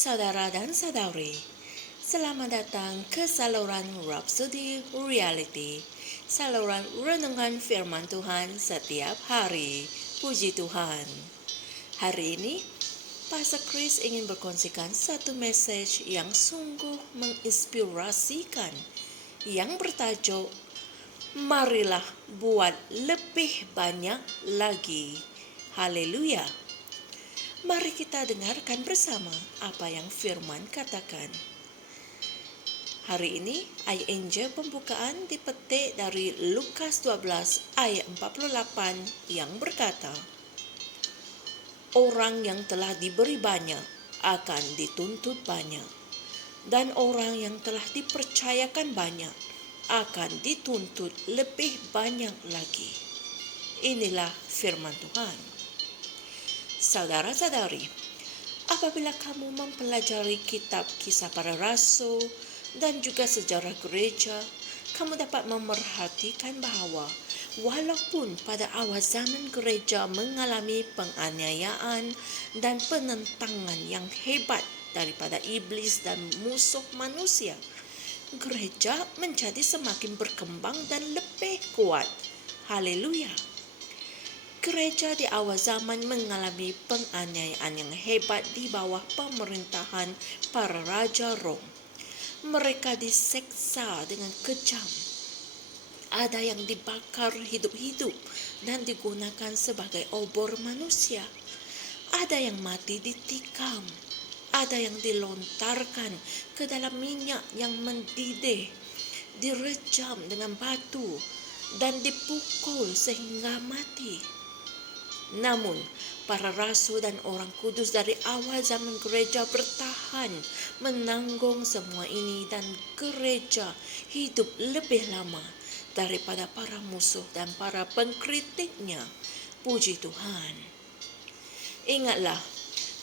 saudara dan saudari. Selamat datang ke saluran Rhapsody Reality, saluran renungan firman Tuhan setiap hari. Puji Tuhan. Hari ini, Pastor Chris ingin berkongsikan satu message yang sungguh menginspirasikan, yang bertajuk, Marilah buat lebih banyak lagi. Haleluya. Mari kita dengarkan bersama apa yang firman katakan. Hari ini ayat Injil pembukaan dipetik dari Lukas 12 ayat 48 yang berkata, orang yang telah diberi banyak akan dituntut banyak, dan orang yang telah dipercayakan banyak akan dituntut lebih banyak lagi. Inilah firman Tuhan. Saudara-saudari, apabila kamu mempelajari kitab Kisah Para Rasul dan juga sejarah gereja, kamu dapat memerhatikan bahawa walaupun pada awal zaman gereja mengalami penganiayaan dan penentangan yang hebat daripada iblis dan musuh manusia, gereja menjadi semakin berkembang dan lebih kuat. Haleluya. Gereja di awal zaman mengalami penganiayaan yang hebat di bawah pemerintahan para raja Rom. Mereka diseksa dengan kejam. Ada yang dibakar hidup-hidup dan digunakan sebagai obor manusia. Ada yang mati ditikam. Ada yang dilontarkan ke dalam minyak yang mendidih, direjam dengan batu dan dipukul sehingga mati. Namun, para rasul dan orang kudus dari awal zaman gereja bertahan menanggung semua ini, dan gereja hidup lebih lama daripada para musuh dan para pengkritiknya. Puji Tuhan. Ingatlah,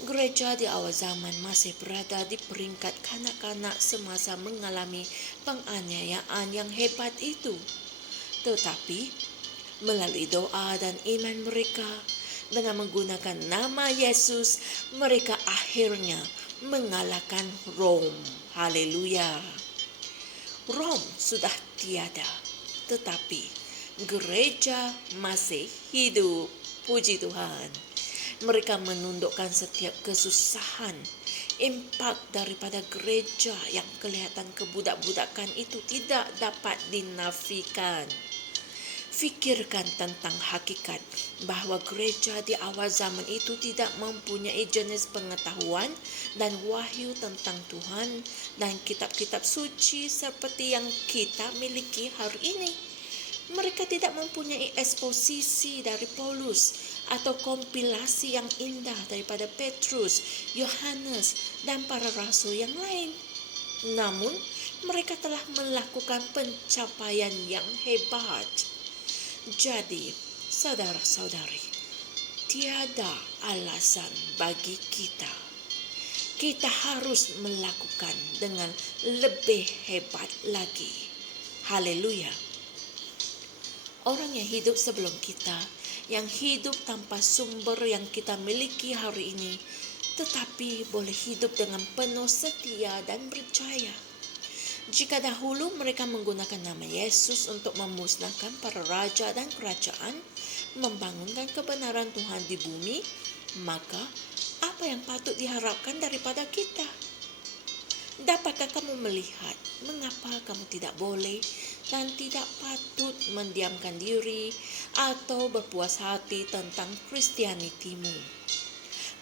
gereja di awal zaman masih berada di peringkat kanak-kanak semasa mengalami penganiayaan yang hebat itu. Tetapi, melalui doa dan iman mereka, dengan menggunakan nama Yesus, mereka akhirnya mengalahkan Rom. Haleluya. Rom sudah tiada, tetapi gereja masih hidup. Puji Tuhan. Mereka menundukkan setiap kesusahan. Impak daripada gereja yang kelihatan kebudak-budakan itu tidak dapat dinafikan. Fikirkan tentang hakikat bahawa gereja di awal zaman itu tidak mempunyai jenis pengetahuan dan wahyu tentang Tuhan dan kitab-kitab suci seperti yang kita miliki hari ini. Mereka tidak mempunyai eksposisi dari Paulus atau kompilasi yang indah daripada Petrus, Yohanes, dan para rasul yang lain. Namun, mereka telah melakukan pencapaian yang hebat. Jadi, saudara-saudari, tiada alasan bagi kita. Kita harus melakukan dengan lebih hebat lagi. Haleluya. Orang yang hidup sebelum kita, yang hidup tanpa sumber yang kita miliki hari ini, tetapi boleh hidup dengan penuh setia dan berjaya. Jika dahulu mereka menggunakan nama Yesus untuk memusnahkan para raja dan kerajaan, membangunkan kebenaran Tuhan di bumi, maka apa yang patut diharapkan daripada kita? Dapatkah kamu melihat mengapa kamu tidak boleh dan tidak patut mendiamkan diri atau berpuas hati tentang Kristianitimu?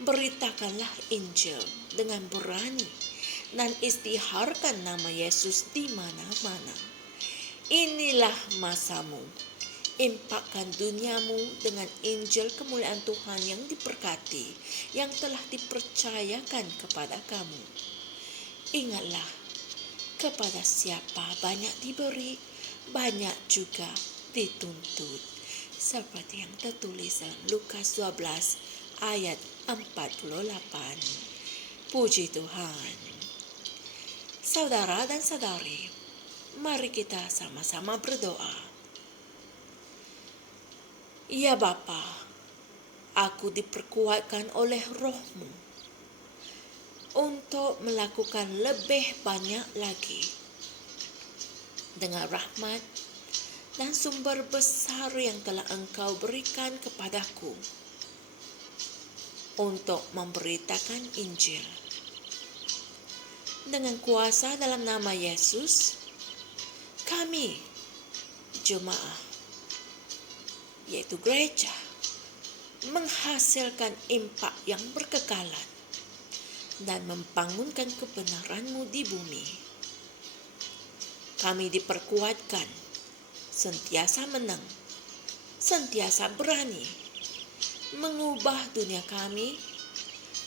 Beritakanlah Injil dengan berani dan istiharkan nama Yesus di mana-mana. Inilah masamu. Impakkan duniamu dengan Injil kemuliaan Tuhan yang diberkati, yang telah dipercayakan kepada kamu. Ingatlah, kepada siapa banyak diberi, banyak juga dituntut. Seperti yang tertulis dalam Lukas 12 ayat 48. Puji Tuhan. Saudara dan saudari, mari kita sama-sama berdoa. Ya Bapa, aku diperkuatkan oleh Roh-Mu. untuk melakukan lebih banyak lagi. Dengan rahmat dan sumber besar yang telah Engkau berikan kepadaku untuk memberitakan Injil. Dengan kuasa dalam nama Yesus, kami, jemaah, yaitu gereja, menghasilkan impak yang berkekalan dan membangunkan kebenaran-Mu di bumi. Kami diperkuatkan, sentiasa menang, sentiasa berani, mengubah dunia kami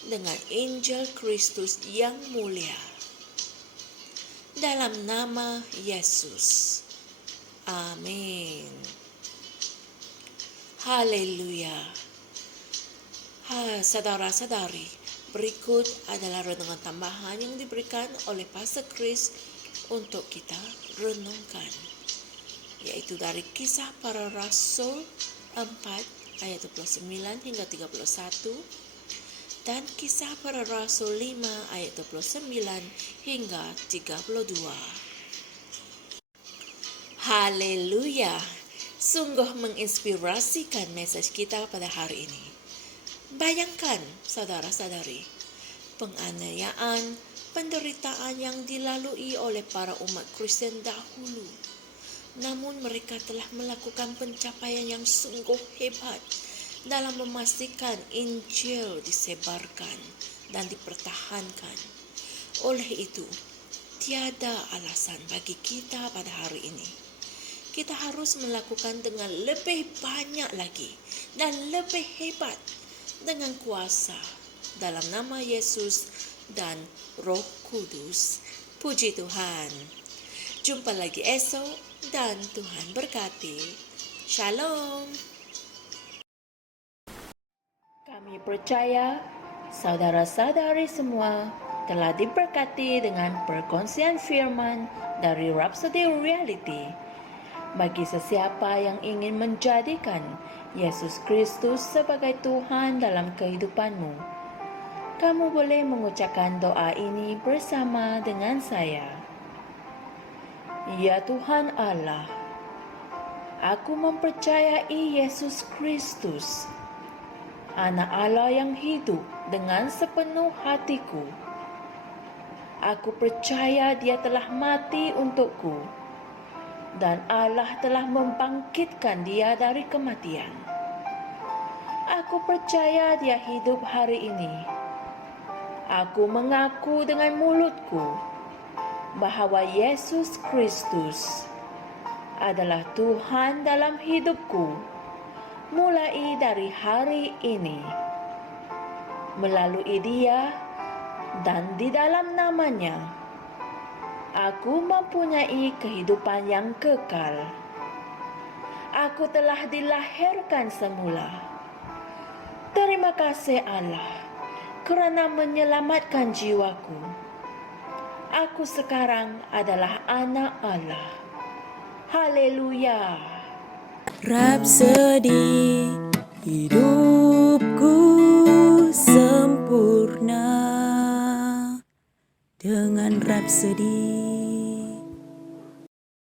dengan Injil Kristus yang mulia. Dalam nama Yesus. Amin. Haleluya. Saudara-saudari, berikut adalah renungan tambahan yang diberikan oleh Pastor Chris untuk kita renungkan, yaitu dari Kisah Para Rasul 4 ayat 29 hingga 31 dan Kisah Para Rasul 5 ayat 29 hingga 32. Haleluya. Sungguh menginspirasikan mesej kita pada hari ini. Bayangkan, saudara-saudari, penganiayaan, penderitaan yang dilalui oleh para umat Kristen dahulu. Namun mereka telah melakukan pencapaian yang sungguh hebat dalam memastikan Injil disebarkan dan dipertahankan. Oleh itu, tiada alasan bagi kita pada hari ini. Kita harus melakukan dengan lebih banyak lagi dan lebih hebat dengan kuasa dalam nama Yesus dan Roh Kudus. Puji Tuhan. Jumpa lagi esok dan Tuhan berkati. Shalom. Kami percaya saudara-saudari semua telah diberkati dengan perkongsian firman dari Rhapsody Reality. Bagi sesiapa yang ingin menjadikan Yesus Kristus sebagai Tuhan dalam kehidupanmu, kamu boleh mengucapkan doa ini bersama dengan saya. Ya Tuhan Allah, aku mempercayai Yesus Kristus, Anak Allah yang hidup dengan sepenuh hatiku. Aku percaya Dia telah mati untukku dan Allah telah membangkitkan Dia dari kematian. Aku percaya Dia hidup hari ini. Aku mengaku dengan mulutku bahwa Yesus Kristus adalah Tuhan dalam hidupku mulai dari hari ini. Melalui Dia dan di dalam nama-Nya, aku mempunyai kehidupan yang kekal. Aku telah dilahirkan semula. Terima kasih Allah kerana menyelamatkan jiwaku. Aku sekarang adalah anak Allah. Haleluya. Rhapsody hidupku sempurna dengan Rhapsody.